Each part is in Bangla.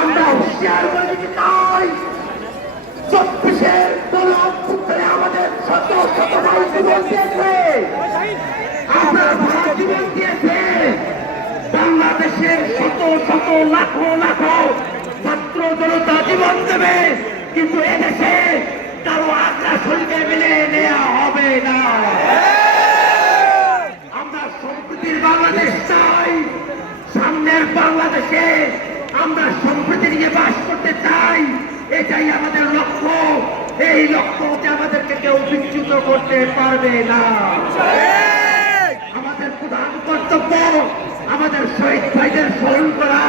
আমরা হুঁশিয়ার করে চাই। আমাদের শত দিয়েছে। আপনার ভাই জীবন দিয়েছে। বাংলাদেশের শত শত লাখো লাখো ছাত্র জনতা জীবন দেবে। কিন্তু এদেশে কারও আগ্রাসনকে মেনে নেওয়া হবে না। আমরা সম্প্রীতির বাংলাদেশ চাই। সামনের বাংলাদেশে আমরা সম্প্রীতি নিয়ে বাস করতে চাই। এটাই আমাদের লক্ষ্য। এই লক্ষ্যকে আমাদেরকে কেউ বিচ্যুত করতে পারবে না। আমাদের প্রধান কর্তব্য, আমাদের শহীদ ভাইদের স্মরণ করা,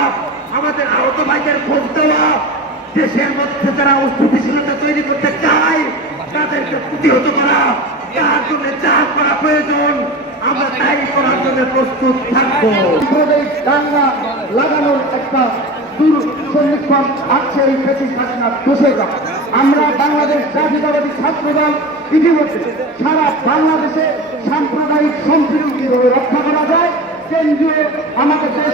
আমাদের আহত ভাইদের খোঁজ দেওয়া। দেশের মধ্যে যারা অস্থিতিশীলতা তৈরি করতে চায়, তাদেরকে প্রতিহত করা, তার জন্য যা করা প্রয়োজন, আমরা তাই করার জন্য প্রস্তুত থাকব। দাঙ্গা লাগানোর একটা দূর আছে এই ফেসি শাসনার দোষেরা। আমরা বাংলাদেশ জাতীয়তাবাদী ছাত্রদল ইতিমধ্যে সারা বাংলাদেশে সাম্প্রদায়িক সম্প্রীতি কীভাবে রক্ষা করা যায়, কেন্দ্রীয় আমাদের দেশ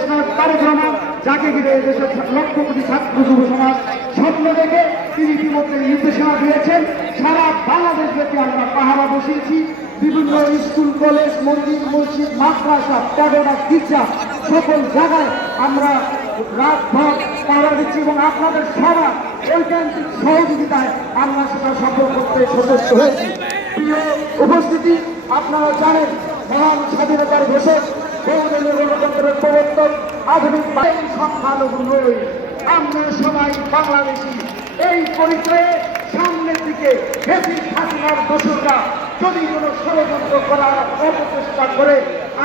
রহমান যাকে ঘিরে দেশের লক্ষ কোটি ছাত্র যুব সমাজ স্বপ্ন দেখে তিনি ইতিমধ্যে নির্দেশনা দিয়েছেন, সারা বাংলাদেশ ব্যাপী আমরা পাহারা বসিয়েছি, বিভিন্ন স্কুল, কলেজ, মন্দির, মসজিদ, মাদ্রাসা, প্যাগোডা, গির্জা সকল জায়গায় আমরা রাত ভর পাহারা দিচ্ছি এবং আপনাদের সবার ঐকান্তিক সহযোগিতায় আমরা সেটা সফল করতে সদস্য হয়েছি। প্রিয় উপস্থিতি, আপনারা জানেন, মহান স্বাধীনতার ঘোষক বহুদলীয় গণতন্ত্রের প্রবর্তক, আধুনিক সংখ্যালঘু নই। আমরা সবাই বাংলাদেশি। এই পরিচয়ে সামনের দিকে বেশি শাসনার দোষরা যদি কোনো ষড়যন্ত্র করার অপচেষ্টা করে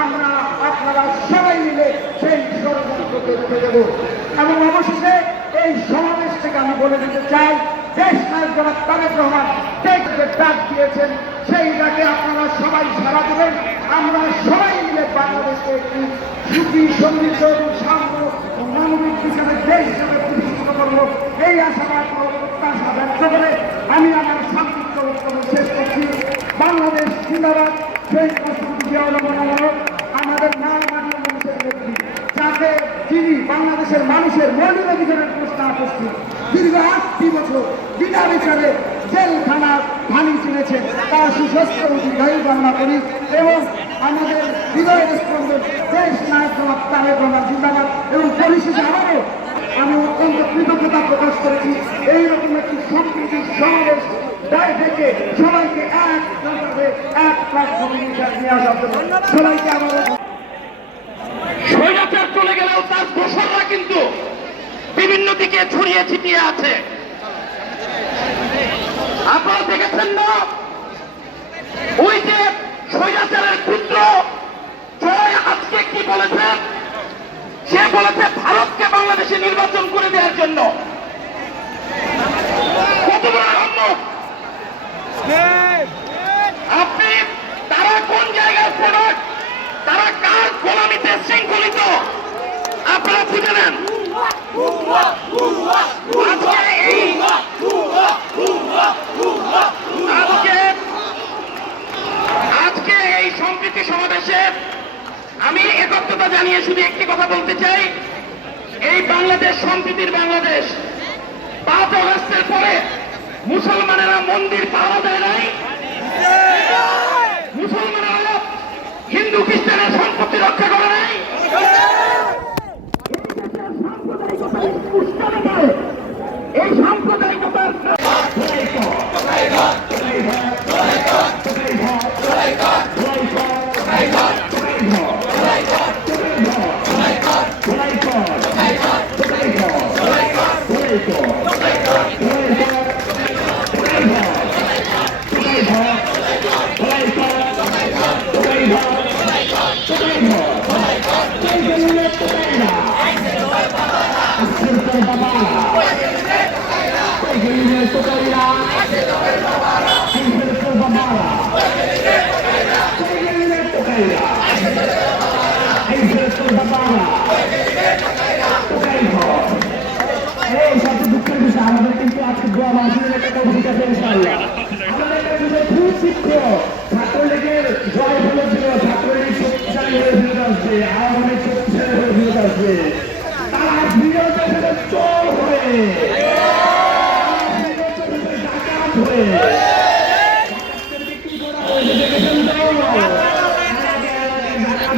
আমরা আপনারা সবাই মিলে সেই ষড়যন্ত্রকে রুখে দেব। এবং অবশেষে এই সমাবেশ থেকে আমি বলে দিতে চাই দেশ নায়ক জনাব তারেক রহমান টেককে ডাক দিয়েছেন, সেই ডাকে আপনারা সবাই সারা দেবেন। আমরা সবাই মিলে বাংলাদেশকে একটি সুখী, সমৃদ্ধ এবং ও মানবিক হিসাবে দেশ হিসাবে প্রতিষ্ঠিত করব। এই আশাবাদ প্রত্যাশা ব্যক্ত করে আমি আমার সংক্ষিপ্ত বক্তব্য শেষ করছি। বাংলাদেশ জিন্দাবাদ। রহমান আমল, আমাদের নারমানীয় মানুষের নেত্রী যাকে বাংলাদেশের মানুষের মৌলিক অধিকারের প্রশ্ন উপস্থিত দীর্ঘ আটটি বছর বিনা বিচারে জেলখানার ভানি চিনেছেন তার সুস্বাস্থ্য দীর্ঘায়ু কামনা এবং আমাদের হৃদয়ের স্পন্দন দেশ নায়ক তারেক জিন্দাবাদ এবং পরিশেষে আবারও অত্যন্ত কৃতজ্ঞতা প্রকাশ করেছি। এইরকম একটি সম্প্রীতি সমাবেশ দায় থেকে সবাইকে এক এক সবাইকে স্বৈরাচার চলে গেলেও তার দোসররা কিন্তু বিভিন্ন দিকে ছড়িয়ে ছিটিয়ে আছে। আপনারা দেখেছেন না? ওই যে স্বৈরাচারের পুত্র জয় আজকে কি বলেছেন সে বলেছে, ভারতকে বাংলাদেশে নির্বাচন করে জন্য। আপনি তারা কোন জায়গার তারা কার গোলামিতে শৃঙ্খলিত? আপনারা বুঝে নেন। আজকে এই সম্প্রীতি সমাবেশে আমি একত্রতা জানিয়ে শুধু একটি কথা বলতে চাই। এই বাংলাদেশ সম্প্রীতির বাংলাদেশ। পাঁচ অগস্টের পরে মুসলমানেরা মন্দির পাওয়া দেয় নাই। মুসলমানেরা হিন্দু খ্রিস্টানের সম্পত্তি রক্ষা করে নাই এই সাম্প্রদায়িকতার আজকের যুগের বাবা এগিয়ে তোকাইরা এই ফেরতের বাবা এগিয়ে তোকাইরা এই ফেরতের বাবা তোকাই ঘর এই সবচেয়ে দুঃখের বিষয় আমাদের কিন্তু আজকে দোয়া মাহফিলের একটা কর্মসূচি আছে ইনশাআল্লাহ আমাদের একটা বিষয় খুব শিক্ষক ছাত্রলীগের জয় বলেছিল ছাত্রলীগ শক্তিশালী হয়ে ফিরত আসবে আওয়ামী লীগ শক্তিশালী হয়ে ফিরত আসবে তারা বিরত থেকে চোর হয়ে বিরত থেকে ডাকাত হয়ে ডাকাতদের বিক্রি করা হয়েছে, দেখেছেন তো? এলাকায় এলাকায় ডাকাত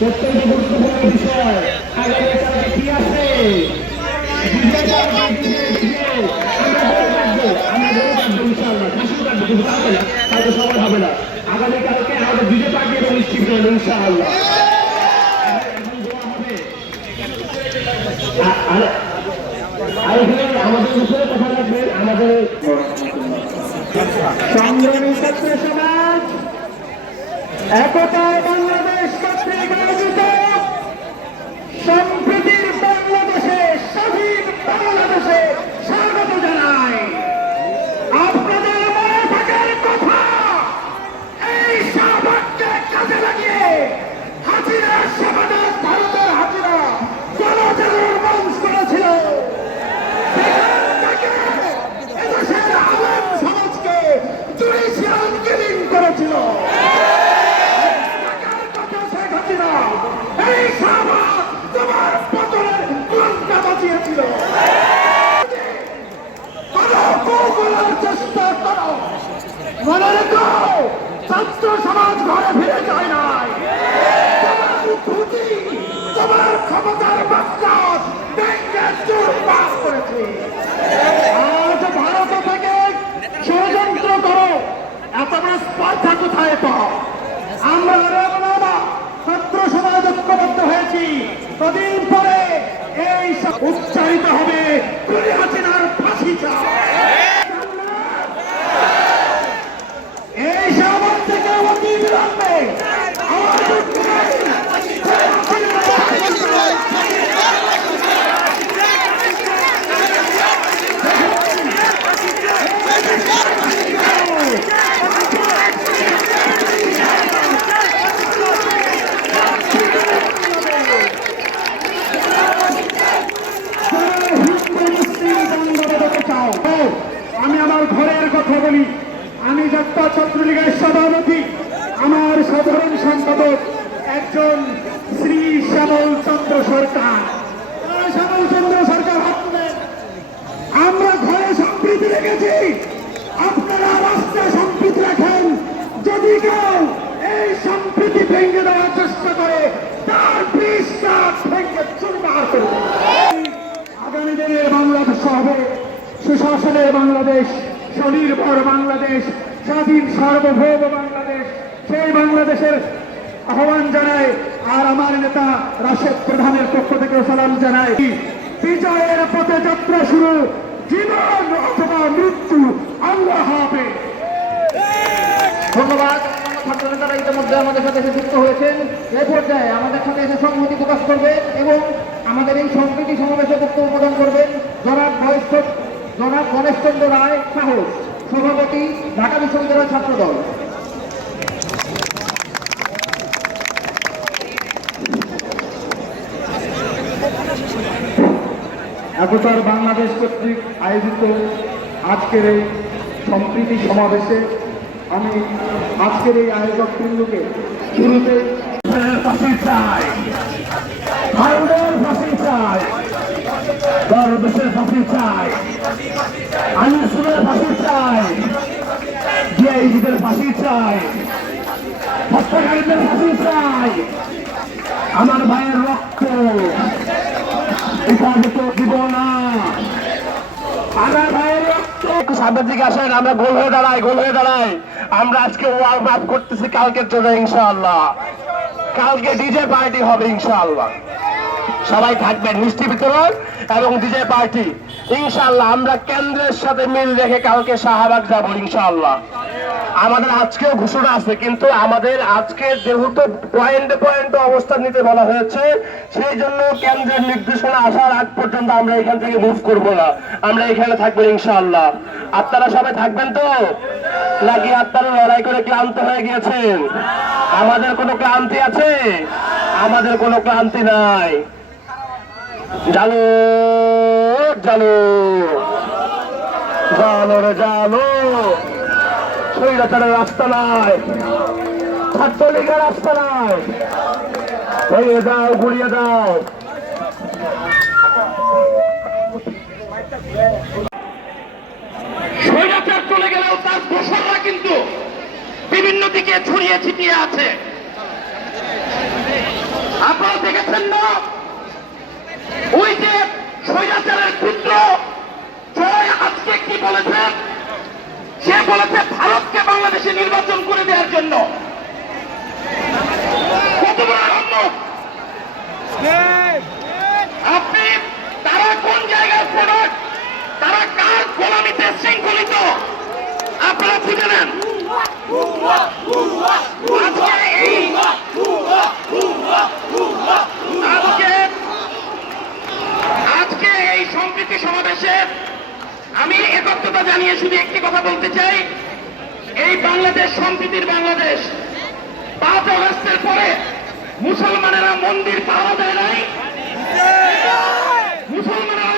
হবে না, হয়তো সবার হবে না। আগামীকালকে আমাদের বিজয় পার্টি ইনশাআল্লাহ। দোয়া হবে। এখানে আমাদের বিষয়ে কথা রাখবেন আমাদের সংগ্রামী ছাত্র সমাজ একতায় বাংলাদেশ কর্তৃক করেছে। আজ থেকে ষড়যন্ত্র করো। এত বড় স্পর্ধা আমরা ছাত্র সমাজ ঐক্যবদ্ধ হয়েছি। কদিন পরে এই উচ্চারিত হবে কুড়ি হাসিনার ফাঁসি চাও এই সমাজ থেকে অতি বিলম্বে আমার আমি আমার ঘরের কথা বলি, আমি যাত্রা ছাত্রলীগের সভাপতি, আমার সাধারণ সম্পাদক একজন শ্রী শ্যামল চন্দ্র সরকার। শ্যামল চন্দ্র সরকার আমরা ঘরে সম্প্রীতি রেখেছি। আপনারা রাস্তায় সম্প্রীতি রাখেন। যদি কেউ এই সম্প্রীতি ভেঙে দেওয়ার চেষ্টা করে, তার বিশ্বাস ভেঙে চুরমার করবে আগামী দিনের বাংলাদেশ হবে, সুশাসনের বাংলাদেশ। স্বনির্ভর বাংলাদেশ, স্বাধীন সার্বভৌম বাংলাদেশ, সেই বাংলাদেশের আহ্বান জানায় আর আমার নেতা রাশেদ প্রধানের পক্ষ থেকে সালাম জানায়। বিজয়ের পথে যাত্রা শুরু, জীবন অথবা মৃত্যু, আল্লাহ হবে ধন্যবাদ। আমাদের সাথে এসে যুক্ত হয়েছেন। এ পর্যায়ে আমাদের সাথে এসে সংহতি প্রকাশ করবে এবং আমাদের এই সম্প্রীতি সমাবেশে বক্তব্য প্রদান করবেন জনাব বয়স্ক জনাব গণেশচন্দ্র রায় সাহস সভাপতি, ঢাকা বিশ্ববিদ্যালয় ছাত্রদল। একতার বাংলাদেশ কর্তৃক আয়োজিত আজকের এই সম্প্রীতি সমাবেশে আমি আজকের এই আয়োজক বৃন্দকে শুরুতে ফাঁসি চাই। ভারতের ফাঁসি চাই। দেশের ফাঁসি চাই আইনসুলের ফাঁসি চাই ডিআইজিদের ফাঁসি চাই হত্যাকারীদের ফাঁসি চাই আমার ভাইয়ের রক্ত পিতাকে দিব না আমার ভাইয়ের রক্ত সামনের দিকে আসেন, আমরা গোল হয়ে দাঁড়াই, গোল হয়ে দাঁড়াই। আমরা আজকে ওয়ার্ম আপ করতেছি, কালকের জন্য ইনশাআল্লাহ। কালকে ডিজে পার্টি হবে ইনশাআল্লাহ। সবাই থাকবেন মিষ্টি বিতরণ। এবং ডিজে পার্টি। ইনশাআল্লাহ আমরা কেন্দ্রের সাথে মিল রেখে কালকে শাহবাগ যাব, ইনশাআল্লাহ। আমাদের আজকেও ঘোষণা আছে, কিন্তু আমাদের আজকে যেহেতু পয়েন্টে পয়েন্টে অবস্থান নিতে বলা হয়েছে, সেই জন্য কেন্দ্রের নির্দেশনা আসার আগ পর্যন্ত আমরা এখান থেকে মুভ করব না। আমরা এখানে থাকব, ইনশাআল্লাহ। আপনারা সবাই থাকবেন তো? নাকি আপনারা লড়াই করে ক্লান্ত হয়ে গিয়েছেন? আমাদের কোনো ক্লান্তি আছে? আমাদের কোনো ক্লান্তি নাই। জানো জানো জানো রে জানো স্বৈরাচারের রাস্তা নাই। ছাত্রলীগের রাস্তা নাই। ভেঙে দাও, গুড়িয়ে দাও। বিভিন্ন দিকে ছড়িয়ে ছিটিয়ে আছে। আপনারা দেখেছেন না? ওই যে স্বৈরাচারের পুত্র জয় আজকে কি বলেছেন সে বলেছে ভারতকে বাংলাদেশে নির্বাচন করে দেওয়ার জন্য। আপনি, তারা কোন জায়গার প্রোডাক্ট তারা কার গোলামিতে শৃঙ্খলিত? আপনারা বুঝে নেন আজকে এই আজকে আজকে এই সম্প্রীতি সমাবেশে আমি একত্রতা জানিয়ে শুধু একটি কথা বলতে চাই এই বাংলাদেশ সম্প্রীতির বাংলাদেশ পাঁচ অগস্টের পরে মুসলমানেরা মন্দির পাওয়া যায় নাই? মুসলমানেরা